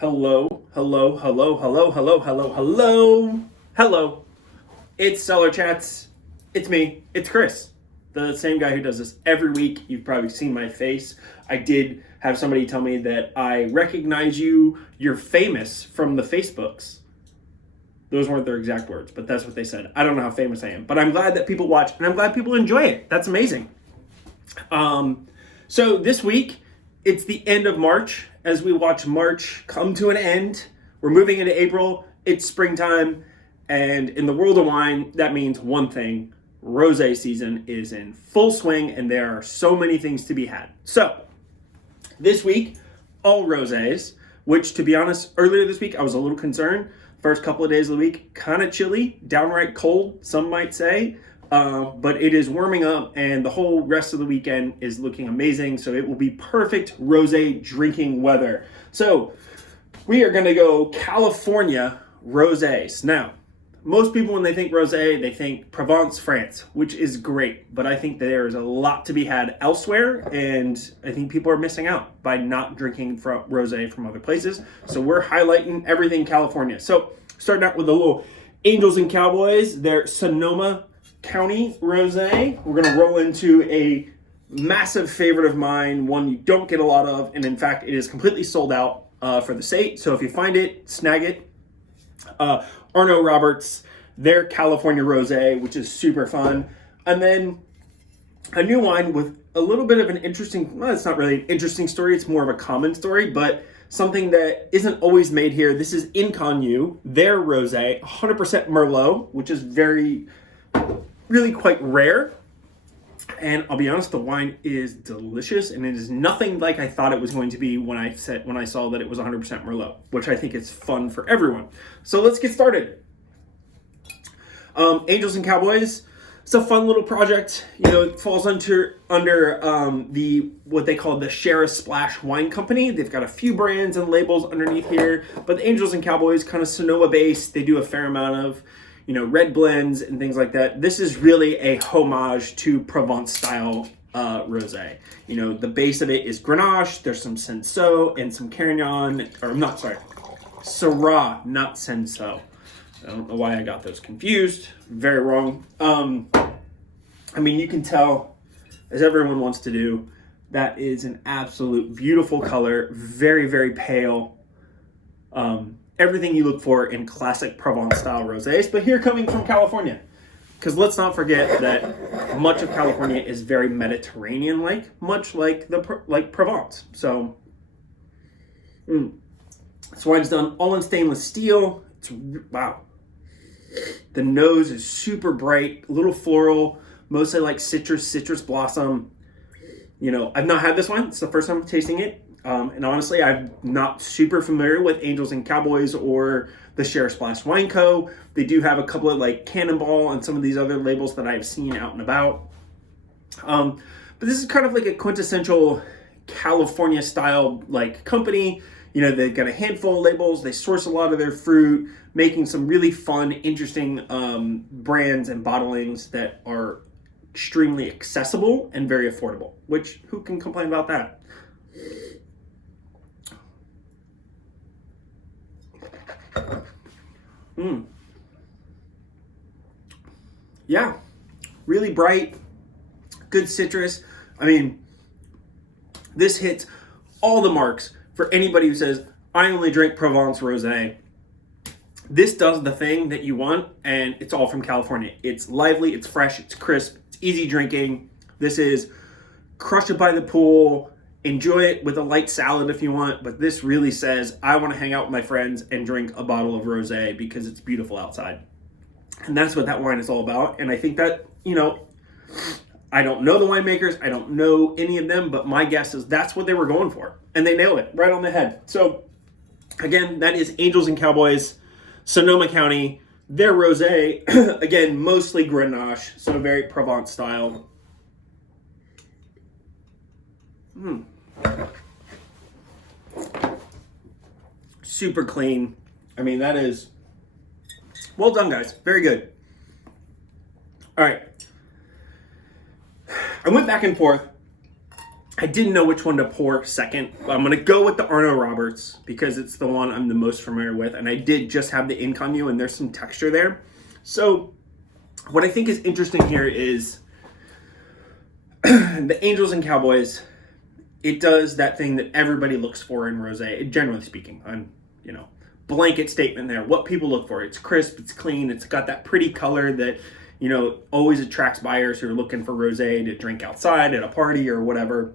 Hello, hello, hello, hello, hello, hello, hello, hello. It's Cellar Chats. It's me. It's Chris, the same guy who does this every week. You've probably seen my face. I did have somebody tell me that I recognize you. You're famous from the Facebooks. Those weren't their exact words, but that's what they said. I don't know how famous I am, but I'm glad that people watch and I'm glad people enjoy it. That's amazing. So this week, it's the end of March. As we watch March come to an end, we're moving into April. It's springtime, and in the world of wine, that means one thing: rosé season is in full swing, and there are so many things to be had. So this week, all rosés. Which, to be honest, earlier this week I was a little concerned. First couple of days of the week, kind of chilly, downright cold, some might say. But it is warming up, and the whole rest of the weekend is looking amazing. So it will be perfect rosé drinking weather. So we are going to go California rosés. Now, most people, when they think rosé, they think Provence, France, which is great. But I think there is a lot to be had elsewhere, and I think people are missing out by not drinking rosé from other places. So we're highlighting everything California. So starting out with a little Angels and Cowboys, their Sonoma County rosé. We're going to roll into a massive favorite of mine, one you don't get a lot of, and in fact, it is completely sold out for the state. So if you find it, snag it. Arnot-Roberts, their California rosé, which is super fun. And then a new wine with a little bit of an interesting, well, it's not really an interesting story, it's more of a common story, but something that isn't always made here. This is Inconnu, their rosé, 100% Merlot, which is really quite rare. And I'll be honest, the wine is delicious, and it is nothing like I thought it was going to be when I saw that it was 100% Merlot, which I think is fun for everyone. So let's get started. Angels and Cowboys. It's a fun little project. You know, it falls under the what they call the Syrah Splash Wine Company. They've got a few brands and labels underneath here, but the Angels and Cowboys, kind of Sonoma based. They do a fair amount of, you know, red blends and things like that. This is really a homage to Provence style rosé. You know, the base of it is Grenache. There's some Cinsault and some Carignan, or I'm not sorry, Syrah, not Cinsault. I don't know why I got those confused. Very wrong. I mean, you can tell, as everyone wants to do, that is an absolute beautiful color. Very, very pale. Everything you look for in classic Provence style rosés, but here coming from California. Because let's not forget that much of California is very Mediterranean-like, much like Provence. So, this wine's done all in stainless steel. It's, wow. The nose is super bright, a little floral, mostly like citrus blossom. You know, I've not had this one. It's the first time I'm tasting it. And honestly, I'm not super familiar with Angels and Cowboys or the Syrah Splash Wine Co. They do have a couple of like Cannonball and some of these other labels that I've seen out and about. But this is kind of like a quintessential California style like company. You know, they've got a handful of labels. They source a lot of their fruit, making some really fun, interesting brands and bottlings that are extremely accessible and very affordable, which who can complain about that? Yeah, really bright, good citrus. I mean, this hits all the marks for anybody who says, I only drink Provence rosé. This does the thing that you want, and it's all from California. It's lively, it's fresh, it's crisp, it's easy drinking. This is crush it by the pool, enjoy it with a light salad if you want, but this really says, I want to hang out with my friends and drink a bottle of rosé because it's beautiful outside. And that's what that wine is all about. And I think that, you know, I don't know the winemakers, I don't know any of them, but my guess is that's what they were going for. And they nailed it right on the head. So, again, that is Angels and Cowboys, Sonoma County. Their rosé, again, mostly Grenache, so very Provence style. Super clean. I mean, that is well done, guys. Very good. All right. I went back and forth I didn't know which one to pour second. I'm going to go with the Arnot-Roberts because it's the one I'm the most familiar with. And I did just have the Inconnu, and there's some texture there. So what I think is interesting here is the Angels and Cowboys. It does that thing that everybody looks for in rosé, generally speaking. Blanket statement there. What people look for. It's crisp, it's clean, it's got that pretty color that, always attracts buyers who are looking for rosé to drink outside at a party or whatever.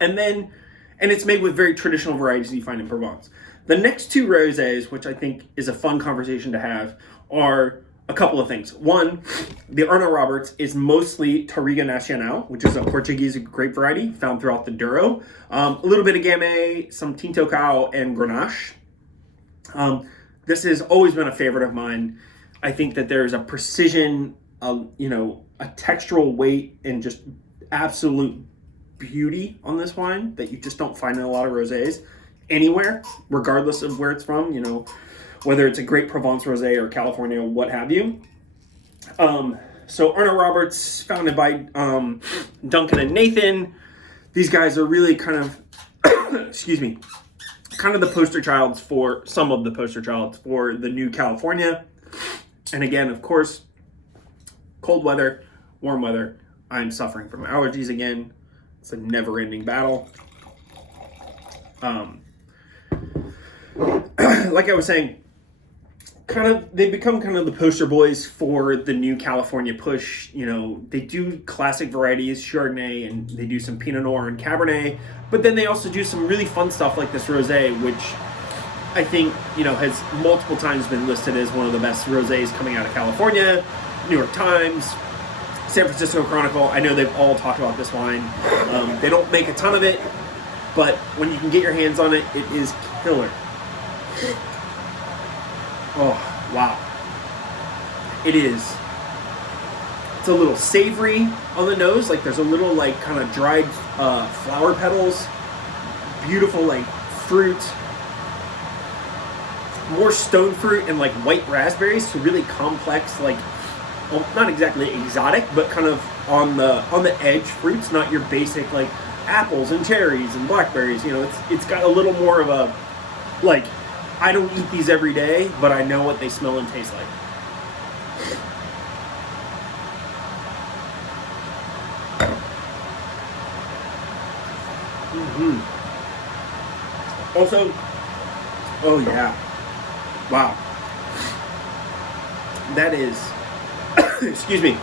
And it's made with very traditional varieties you find in Provence. The next two rosés, which I think is a fun conversation to have, are a couple of things. One, the Arnold-Roberts is mostly Touriga Nacional, which is a Portuguese grape variety found throughout the Douro. A little bit of Gamay, some Tinto Cao, and Grenache. This has always been a favorite of mine. I think that there's a precision, a textural weight, and just absolute beauty on this wine that you just don't find in a lot of rosés anywhere, regardless of where it's from, whether it's a great Provence rosé or California, what have you. So Arnold-Roberts, founded by Duncan and Nathan. These guys are really kind of, excuse me, kind of the poster childs for, some of the poster childs for the new California. And again, of course, cold weather, warm weather. I'm suffering from allergies again. It's a never-ending battle. Like I was saying, they become kind of the poster boys for the new California push. They do classic varieties, Chardonnay, and they do some Pinot Noir and Cabernet, but then they also do some really fun stuff like this rosé, which I think, has multiple times been listed as one of the best rosés coming out of California. New York Times, San Francisco Chronicle. I know they've all talked about this wine. They don't make a ton of it, but when you can get your hands on it, it is killer. Oh, wow. It is. It's a little savory on the nose. Like there's a little kind of dried flower petals. Beautiful fruit. More stone fruit and white raspberries. So really complex, well, not exactly exotic, but kind of on the edge fruits. Not your basic apples and cherries and blackberries. It's got a little more of a I don't eat these every day, but I know what they smell and taste like. Also, oh yeah, wow. That is, excuse me,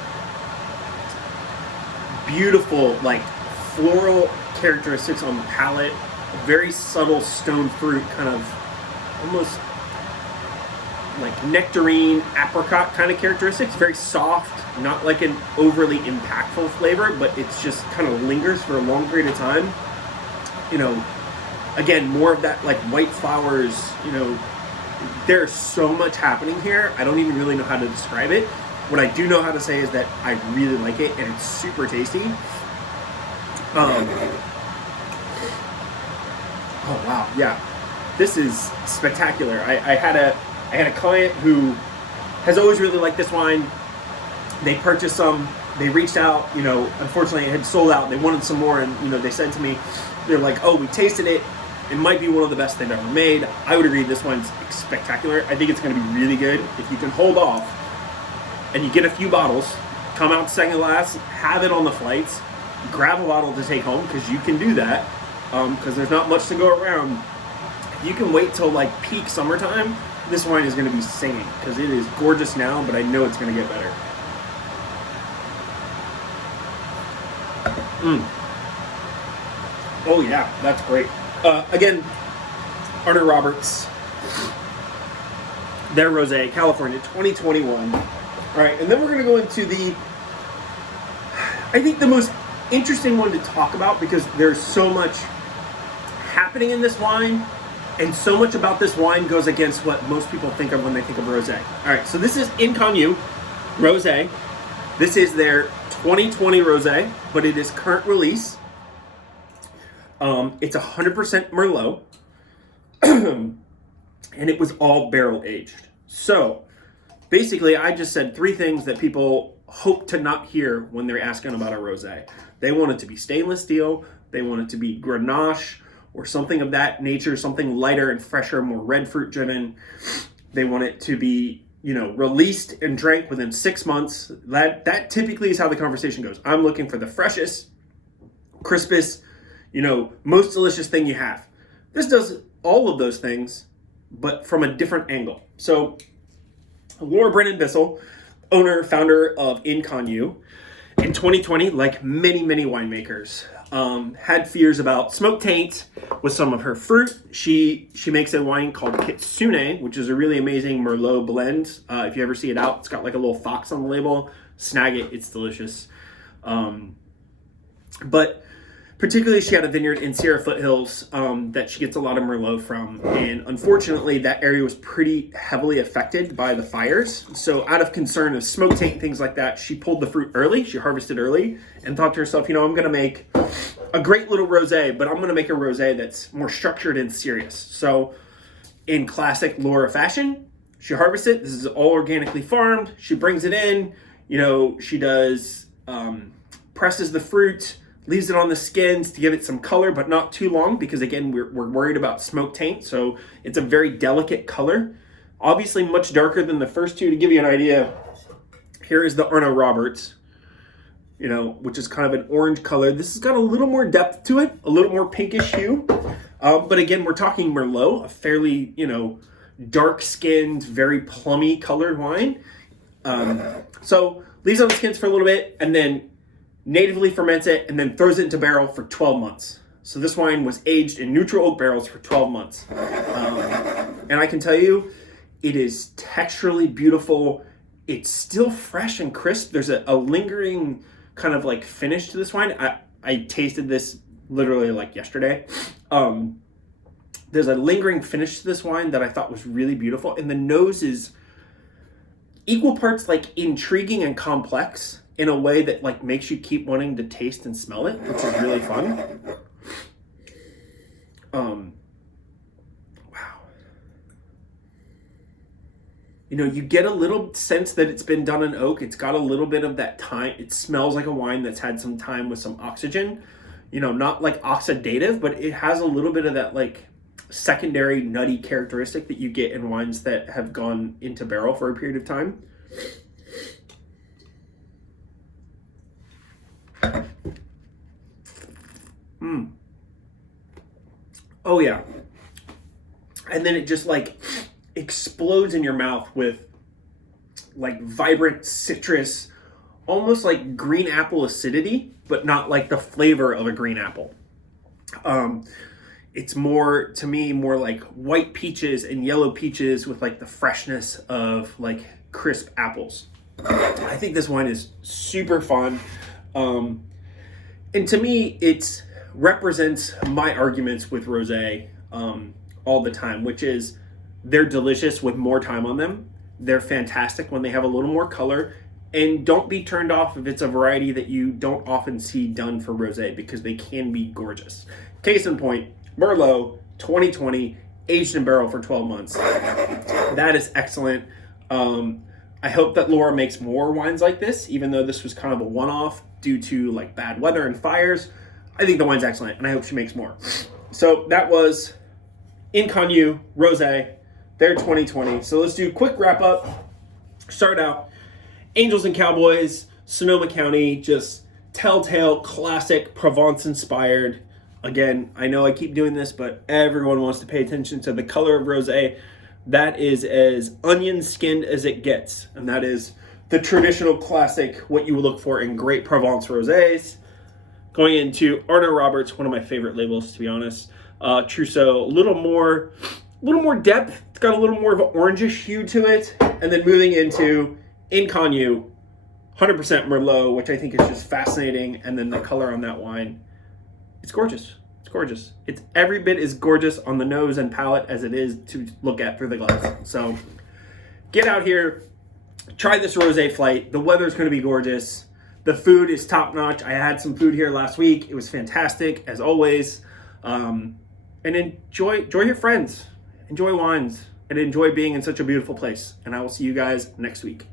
beautiful, floral characteristics on the palate. Very subtle stone fruit, kind of almost nectarine, apricot kind of characteristics. Very soft, not an overly impactful flavor, but it's just kind of lingers for a long period of time. Again, more of that white flowers. There's so much happening here. I don't even really know how to describe it. What I do know how to say is that I really like it, and it's super tasty. Oh wow, yeah. This is spectacular. I had a client who has always really liked this wine. They purchased some. They reached out. Unfortunately, it had sold out. They wanted some more, and they said to me, they're like, "Oh, we tasted it. It might be one of the best they've ever made." I would agree. This one's spectacular. I think it's going to be really good if you can hold off and you get a few bottles. Come out second class, have it on the flights, grab a bottle to take home because you can do that. Because there's not much to go around. You can wait till peak summertime. This wine is going to be singing because it is gorgeous now, but I know it's going to get better. Oh yeah, that's great. Again, Arnold-Roberts, their rosé, California, 2021. All right, and then we're going to go into I think the most interesting one to talk about because there's so much happening in this wine. And so much about this wine goes against what most people think of when they think of rosé. All right, so this is Inconnu Rosé. This is their 2020 rosé, but it is current release. It's 100% Merlot, and it was all barrel aged. So basically, I just said three things that people hope to not hear when they're asking about a rosé. They want it to be stainless steel. They want it to be Grenache or something of that nature, something lighter and fresher, more red fruit driven. They want it to be, released and drank within 6 months. That typically is how the conversation goes. I'm looking for the freshest, crispest, most delicious thing you have. This does all of those things, but from a different angle. So Laura Brennan-Bissell, owner, founder of Inconnu, in 2020, like many, many winemakers, had fears about smoke taint with some of her fruit. She makes a wine called Kitsune, which is a really amazing Merlot blend. If you ever see it out, it's got like a little fox on the label. Snag it, it's delicious. But particularly, she had a vineyard in Syrah Foothills that she gets a lot of Merlot from. And unfortunately, that area was pretty heavily affected by the fires. So out of concern of smoke taint, things like that, she pulled the fruit early. She harvested early and thought to herself, I'm going to make a great little rosé, but I'm going to make a rosé that's more structured and serious. So in classic Laura fashion, she harvests it. This is all organically farmed. She brings it in. She does presses the fruit, leaves it on the skins to give it some color, but not too long because, again, we're worried about smoke taint. So it's a very delicate color. Obviously much darker than the first two. To give you an idea, here is the Arnot-Roberts, which is kind of an orange color. This has got a little more depth to it, a little more pinkish hue. But again, we're talking Merlot, a fairly, dark-skinned, very plummy colored wine. So leaves on the skins for a little bit and then natively ferments it and then throws it into barrel for 12 months. So this wine was aged in neutral oak barrels for 12 months. And I can tell you, it is texturally beautiful. It's still fresh and crisp. There's a lingering kind of like finish to this wine. I tasted this literally like yesterday. There's a lingering finish to this wine that I thought was really beautiful. And the nose is equal parts like intriguing and complex in a way that like makes you keep wanting to taste and smell it, which is really fun. Wow. You get a little sense that it's been done in oak. It's got a little bit of that time. It smells like a wine that's had some time with some oxygen. Not like oxidative, but it has a little bit of that like secondary nutty characteristic that you get in wines that have gone into barrel for a period of time. Oh yeah. And then it just like explodes in your mouth with like vibrant citrus, almost like green apple acidity, but not like the flavor of a green apple. It's more, to me, more like white peaches and yellow peaches with like the freshness of like crisp apples. I think this wine is super fun. And to me, it represents my arguments with rosé all the time, which is they're delicious with more time on them. They're fantastic when they have a little more color. And don't be turned off if it's a variety that you don't often see done for rosé, because they can be gorgeous. Case in point, Merlot 2020, aged in barrel for 12 months. That is excellent. I hope that Laura makes more wines like this, even though this was kind of a one-off due to like bad weather and fires. I think the wine's excellent, and I hope she makes more. So that was Inconnu Rosé, their 2020. So let's do a quick wrap up. Start out, Angels and Cowboys, Sonoma County, just telltale, classic, Provence-inspired. Again, I know I keep doing this, but everyone wants to pay attention to the color of rosé. That is as onion-skinned as it gets, and that is the traditional classic, what you would look for in great Provence rosés. Going into Arnot-Roberts, one of my favorite labels, to be honest. Trousseau, a little more depth. It's got a little more of an orangish hue to it. And then moving into Inconnu, 100% Merlot, which I think is just fascinating. And then the color on that wine, it's gorgeous. It's gorgeous. It's every bit as gorgeous on the nose and palate as it is to look at through the glass. So get out here, try this rosé flight. The weather's going to be gorgeous. The food is top notch. I had some food here last week. It was fantastic, as always. And enjoy your friends. Enjoy wines. And enjoy being in such a beautiful place. And I will see you guys next week.